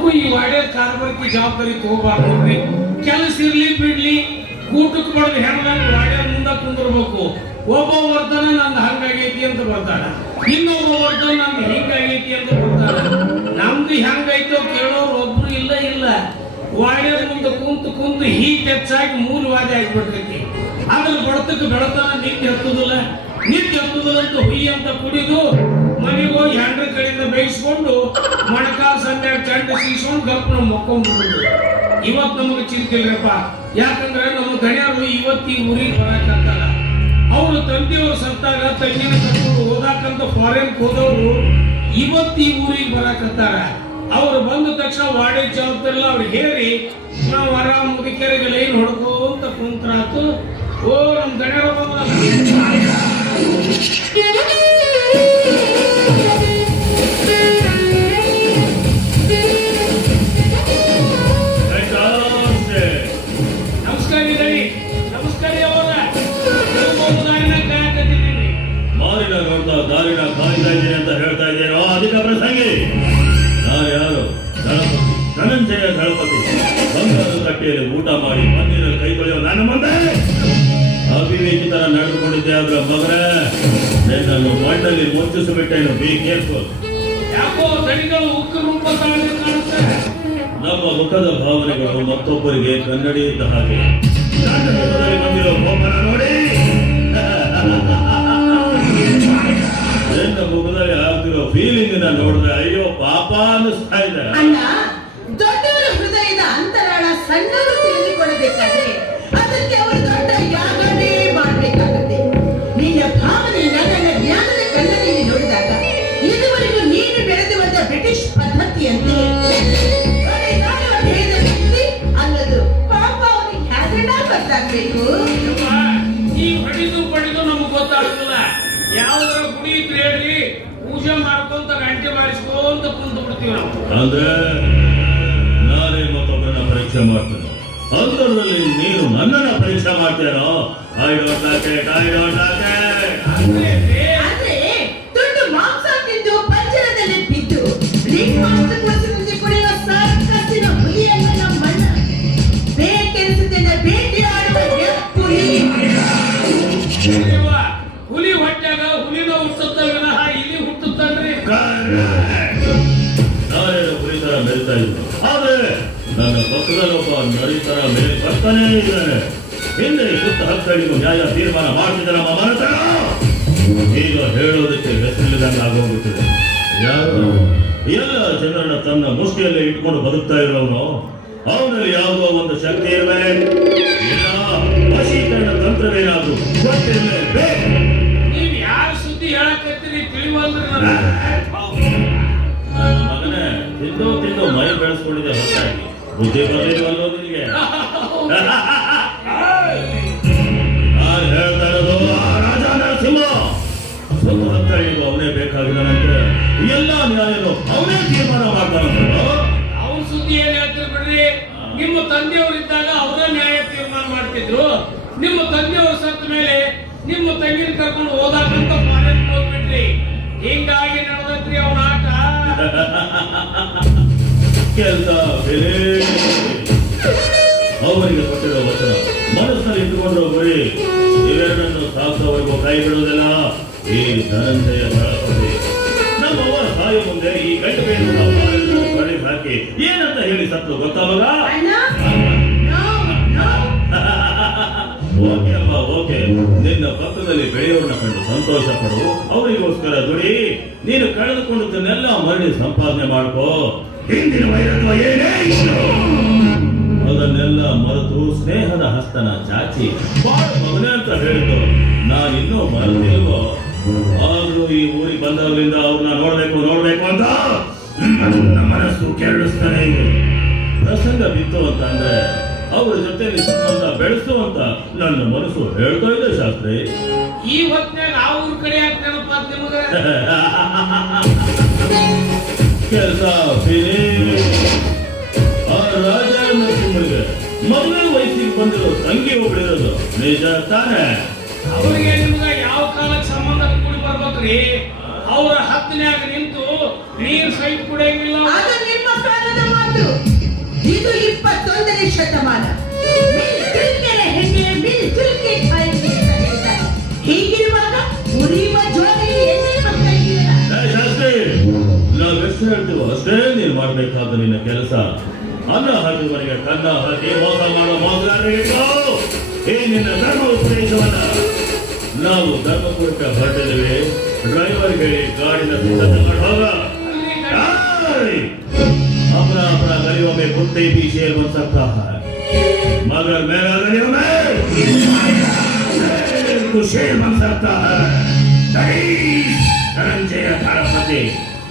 ಯಾವುದಕ್ಕೂ ಈ ವಾಡ್ಯ ಕಾರ್ಬಾರಕ್ಕೆ ಜವಾಬ್ದಾರಿ ತಗೋಬಾರ್ದು ಕೆಲಸ ಇರ್ಲಿ ಬಿಡ್ಲಿ ಕೂಟಕ್ಕೆ ಬಡದು ಹೆಣ್ಮಕ್ಳು ವಾಡ್ಯ ಮುಂದೆ ಕುಂದಿರ್ಬೇಕು. ಒಬ್ಬ ವರ್ಧನ ನಂದು ಹಂಗಾಗೈತಿ ಅಂತ ಬರ್ತಾನ. ಇನ್ನೊಬ್ಬ ವರ್ಧನ ನಂದು ಹಿಂಗಾಗೈತಿ ಅಂತ ಬರ್ತಾನ. ನಮ್ದು ಹೆಂಗೈತೋ ಕೇಳೋರು ಒಬ್ರು ಇಲ್ಲ ಇಲ್ಲ. ವಾಡ್ಯದ ಮುಂದೆ ಕುಂತು ಕುಂತು ಹೀಟ್ ಹೆಚ್ಚಾಗಿ ಮೂಲವಾದಿ ಆಗಿಬಿಡ್ತೈತಿ. ಅದ್ರ ಬಡತಕ್ಕೆ ಬೆಳತನ ನಿಂತು ಹತ್ತದಲ್ಲ. ನಿಂತು ಹತ್ತದಲ್ಲ ಅಂತ ಹುಯಿ ಅಂತ ಕುಡಿದು ಮನೆಗೆ ಹೆಂಡ್ರ ಕಡೆಯಿಂದ ಬೇಯಿಸ್ಕೊಂಡು ಮೊಣಕಾಲ ಸಂಧ್ಯಾಗ ಚಂಡ ಸೀಸ್ಕೊಂಡು ಗಪ್ಪ ನಾವು ಮಕ್ಕೊಂಡ್ಬಿಡುದು ಇವತ್ತು ನಮಗೆ ಚಿಂತೆ ಇಲ್ಲಪ್ಪ. ಯಾಕಂದ್ರೆ ನಮ್ಮ ಗಣ್ಯರು ಇವತ್ತು ಊರಿಗೆ ಬರಕಂತಾರ. ಅವರು ತಂದೆಯವರು ಸತ್ತಾಗ ತಂಗಿನ ಕಟ್ಕೊಂಡು ಓದಾಕಂತ ಫಾರಿನ್ ಹೋದವರು ಇವತ್ತು ಈ ಊರಿಗೆ ಬರಾಕತ್ತಾರ ಅವ್ರು ಬಂದ ತಕ್ಷಣ ವಾಡೆ ಜವಾಬ್ದಾರಿ ಅವ್ರು ಹೇಳಿ, ನಾವು ಆರಾಮ ಮುದುಕೆರೆಗೆ ಲೈನ್ ಹೊಡ್ಕೋಂತ ಕುಂತ್ರಾತು, ಓ ನಮ್ಮ ಗಣ್ಯರು ಕಟ್ಟೆಯಲ್ಲಿ ಊಟ ಮಾಡಿ ಮಂದಿರ ಕೈ ತೊಳೆಯುವ ನನ್ನ ಮುಂದೆ ಅವಿವೇಕಿತರ ನಡೆದುಕೊಂಡಿದ್ದೆ ಆದ್ರೆ ಮಗರ ನನ್ನನ್ನು ಮಣ್ಣಲ್ಲಿ ಮುಚ್ಚಿಸಿಬಿಟ್ಟೇನು ಬಿ ಕೇರ್ಫುಲ್ ಯಾಕೋ ದಡಿಗಳು ಉಕ್ಕ ರೂಪ ತಾಳಿ ಕಾಣುತ್ತೆ ನಮ್ಮ ಮುಖದ ಭಾವನೆಗಳು ಮತ್ತೊಬ್ಬರಿಗೆ ಕನ್ನಡಿ ಇದ್ದ ಹಾಗೆ. ನನ್ನ ಮುಖದಲ್ಲಿ ಬಂದಿರೋ ಕೋಪನ ನೋಡಿ. ನಿನ್ನ ಮುಖದಲ್ಲಿ ಆಗ್ತಿರೋ ಫೀಲಿಂಗ್ ನೋಡಿದ್ರೆ ಅಯ್ಯೋ ಪಾಪ ಅನ್ನಿಸ್ತಾ ಇದೆ. ಅದಕ್ಕೆ ಅವರು ದೊಡ್ಡ ಯಾಗನೇ ಮಾಡಬೇಕಾಗುತ್ತೆ. ನಿನ್ನ ಭಾವನೆ ನನ್ನ ಜ್ಞಾನದ ಕಣ್ಣಲ್ಲಿ ನೋಡಿದಾಗ ಇದುವರೆಗೂ ನೀನು ಬೆಳೆದು ಬಂದ ಬ್ರಿಟಿಷ್ ಪದ್ಧತಿಯಂತೆ ವ್ಯಕ್ತಿ ಅನ್ನೋದು ಪಾಪ ಅವನಿಗೆ ಗೊತ್ತಾಗ್ಬೇಕು. ಈ ಹೊಡಿದು ಪಡಿದು ನಮಗೆ ಗೊತ್ತಾಗುದಿಲ್ಲ. ಯಾವ್ದಾರ ಗುಡಿ ಇದ್ರೆ ಪೂಜೆ ಮಾಡ್ಕೊಂತ ಗಂಟೆ ಬಾರಿಸ್ಕೊಂತ ಕುಂತು ಬಿಡ್ತೀವಿ ನಾವು. ಅಂದ್ರೆ ನಾನೇ ಮತ್ತೊಬ್ಬರನ್ನ ಪರೀಕ್ಷೆ ಮಾಡ್ತೇನೆ. ಅಂತರದಲ್ಲಿ ನೀನು ನನ್ನನ್ನ ಪರೀಕ್ಷೆ ಮಾಡ್ತೇನೋ I don't like it I don't like it ಆದ್ರೆ ತುಂಡು ಮಾಂಸ ತಿಂದು ಪಂಜರದಲ್ಲಿ ಬಿದ್ದು ರಿಂಗ್ ಮಾಸ್ಟರ್ ಕ್ಲಾಸಿನಲ್ಲಿ ಕುಡಿಯುವ ಸರ್ಕಸ್ಸಿನ ಹುಲಿಯನ್ನ ನಮ್ಮಣ್ಣ ಬೇಟೆಯಾಡುವ ಹುಲಿ. ಹುಲಿ ಹೊಟ್ಟಾಗ ಹುಲಿನ ಹುಟ್ಟುತ್ತಲ್ಲ ವಿನಃ ಇಲ್ಲಿ ಹುಟ್ಟುತ್ತಲ್ರಿ. ಹುಲಿ ತರ ಮೆರಿತಾ ಇದ್ರು ಆದ್ರೆ ನನ್ನ ಪಕ್ಕದಲ್ಲೊಬ್ಬ ನರಿತರ ಮೇಲೆ ಬರ್ತಾನೇ ಇದ್ದಾನೆ ಹಿಂದೆ ಸುತ್ತ ಹಕ್ಕಳಿಗೂ ನ್ಯಾಯ ತೀರ್ಮಾನ ಮಾಡ್ತಿದ್ದ ನಮ್ಮ ಮನಸ್ಸನ ಈಗ ಹೇಳೋದಕ್ಕೆ ಹೆಸರಿಲ್ಲದಂಗೆ ಆಗೋಗ್ಬಿಟ್ಟಿದೆ ಯಾರು? ಎಲ್ಲ ಜನರನ್ನ ತನ್ನ ಮುಷ್ಟಿಯಲ್ಲಿ ಇಟ್ಕೊಂಡು ಬದುಕ್ತಾ ಇರೋನು ಅವನಲ್ಲಿ ಯಾವುದೋ ಒಂದು ಶಕ್ತಿ ಇರಬೇಕು ಇಲ್ಲ ವಶೀಕರಣ ತಂತ್ರವೇನಾದ್ರು ಗೊತ್ತಿರಲೇಬೇಕು ನೀವು ಯಾರ ಸುದ್ದಿ ಹೇಳಕತ್ತೀರಿ ತಿಳಿವಲ್ರಿ ನನಗೆ. ಮಗನೇ ತಿಂದು ತಿಂದು ಮೈ ಬೆಳೆಸ್ಕೊಂಡಿದ್ದೆ ಹೊತ್ತಾಗಿ ಸ್ವಲ್ಪ ಹತ್ತಳಿಗೂ ಅವನೇ ಬೇಕಾಗಿದ್ದಾನಂತೆ ಎಲ್ಲ ನ್ಯಾಯನು ಅವನೇ ತೀರ್ಮಾನ ಮಾಡ್ತಾನಂತ ಅವ್ರ ಸುದ್ದಿ ಏನ್ ಹೇಳ್ತೀರಿ ಬಿಡ್ರಿ? ನಿಮ್ಮ ತಂದೆಯವರಿದ್ದಾಗ ಅವರೇ ನ್ಯಾಯ ತೀರ್ಮಾನ ಮಾಡ್ತಿದ್ರು. ನಿಮ್ಮ ತಂದೆಯವರು ಸತ್ತ ಮೇಲೆ ನಿಮ್ಮ ತಂಗಿನ ಕರ್ಕೊಂಡು ಓದಾಕಂತ ಫಾರೆನ್ ಹೋಗ್ಬಿಟ್ರಿ. ಹಿಂಗಾಗಿ ನಡೆದೈತ್ರಿ ಅವನ ಆಟ. ಕೆಲಸ ಬೆಲೆ. ಅವರಿಗೆ ಕೊಟ್ಟಿರೋ ವಚನ. ಮನಸ್ಸಲ್ಲಿ ಇಟ್ಟುಕೊಂಡಿರೋ ಗುರಿ ಇವೆರಡನ್ನು ಸಾಧಿಸುವವರೆಗೂ ಕೈ ಬಿಡುವುದಿಲ್ಲ ಈ ಧನಂಜಯ ದಳಪತಿ ನಮ್ಮವ್ವ ಸಾಯ ಮುಂದೆ ಈ ಗಂಟು ಬೇರು ಕಡೆ ಹಾಕಿ ಏನಂತ ಹೇಳಿ ಸತ್ತು ಗೊತ್ತಾಗಲ್ಲ? ಓಕೆ ಅಮ್ಮ ಓಕೆ. ನಿನ್ನ ಪಕ್ಕದಲ್ಲಿ ಬೆಳೆಯೋರ್ನ ಕಂಡು ಸಂತೋಷ ಪಡು. ಅವರಿಗೋಸ್ಕರ ದುಡಿ. ನೀನು ಕಳೆದುಕೊಂಡದ್ದನ್ನೆಲ್ಲ ಮರಳಿ ಸಂಪಾದನೆ ಮಾಡ್ಕೋ. ಹಿಂದಿನ ವೈರತ್ವ ಏನೇ ಇದ್ರು. ಅದನ್ನೆಲ್ಲ ಮರೆತು ಸ್ನೇಹದ ಹಸ್ತನ ಚಾಚಿ ಬಾಳ ಮಗನೇ ಅಂತ ಹೇಳಿದ್ದು ನಾನಿನ್ನೂ ಮರೆತಿಲ್ವೋ? ಆದ್ರೂ ಈ ಊರಿಗೆ ಬಂದವರಿಂದ ಅವ್ರನ್ನ ನೋಡ್ಬೇಕು ನೋಡ್ಬೇಕು ಅಂತ ನನ್ನ ಮನಸ್ಸು ಕೆರಳಿಸ್ತಾನೆ ಇದೆ. ಪ್ರಸಂಗ ಬಿತ್ತು ಅಂತ ಅಂದ್ರೆ ಅವರ ಜೊತೆಯಲ್ಲಿ ಸಂಬಂಧ ಬೆಳೆಸು ಅಂತ ನನ್ನ ಮನಸ್ಸು ಹೇಳ್ತಾ ಇದೆ ಶಾಸ್ತ್ರಿ. ಈ ಹೊತ್ತಿನಾಗ ಆ ಊರ್ ಕಡೆ ಯಾಕೆ ನಿಮಗೆ ನಿಮಗ? ಕೆಲಸ ಆ ರಾಜ ಮೊದಲನೇ ವಯಸ್ಸಿಗೆ ಬಂದಿರೋ ತಂಗಿ ಒಬ್ಬಳಿರೋದು ನಿಜ ತಾನೇ. ಅವ್ರಿಗೆ ನಿಮ್ಗ ಯಾವ ಕಾಲಕ್ಕೆ ಸಂಬಂಧ ಕೂಡಿ ಬರ್ಬೇಕ್ರಿ? ಅವರ ಹತ್ತನ್ಯಾಗ ನಿಂತು ನೀರ್ ಸಹಿತ ಕುಡಿಯಂಗಿಲ್ಲ. ಇಲ್ಲ ಅದು ನಿಮ್ಮ ಕಾಲದ ಮಾತು. ಇದು ಎಷ್ಟು ಹೇಳ್ತೀವೋ ಅಷ್ಟೇ ನೀನು ಮಾಡ್ಬೇಕಾದ ನಿನ್ನ ಕೆಲಸ ಅನ್ನ ಹಾಕಿದವನಿಗೆ ಕನ್ನ ಹಾಕಿ ಮೋಸ ಮಾಡೋ ಮೋಸಗಾರರಿಗೆ ಇಟ್ಕೋ. ಈ ನಿನ್ನ ಧರ್ಮ ಉಪದೇಶವನ್ನ ನಾವು ಧರ್ಮಪುರಕ್ಕೆ ಹೊರಟಿದ್ದೇವೆ ಡ್ರೈವರ್ ಹೇಳಿ ಗಾಡಿನ ಸಿದ್ಧತೆ ಮಾಡಿ ಹೋಗ आए! अपना अपना गलियों में कुत्ते भी शेर बन सकता है मगर मेरा गलियों में शेर को शेर बन सकता है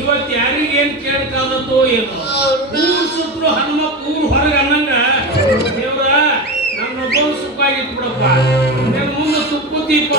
ಇವತ್ತು ಯಾರಿಗೇನ್ ಕೇಳ್ಕಾದತ್ತೋ ಏನು? ಊರ್ ಸುತ್ತರು ಹನುಮಪ್ಪ ಊರ್ ಹೊರಗೆ ಅನ್ನಂಗ? ದೇವ್ರ ನನ್ನ ಒಬ್ಬ ಸುಖ ನಿನ್ನ ಮುಂದೆ ಸುಪ್ಪ ದೀಪ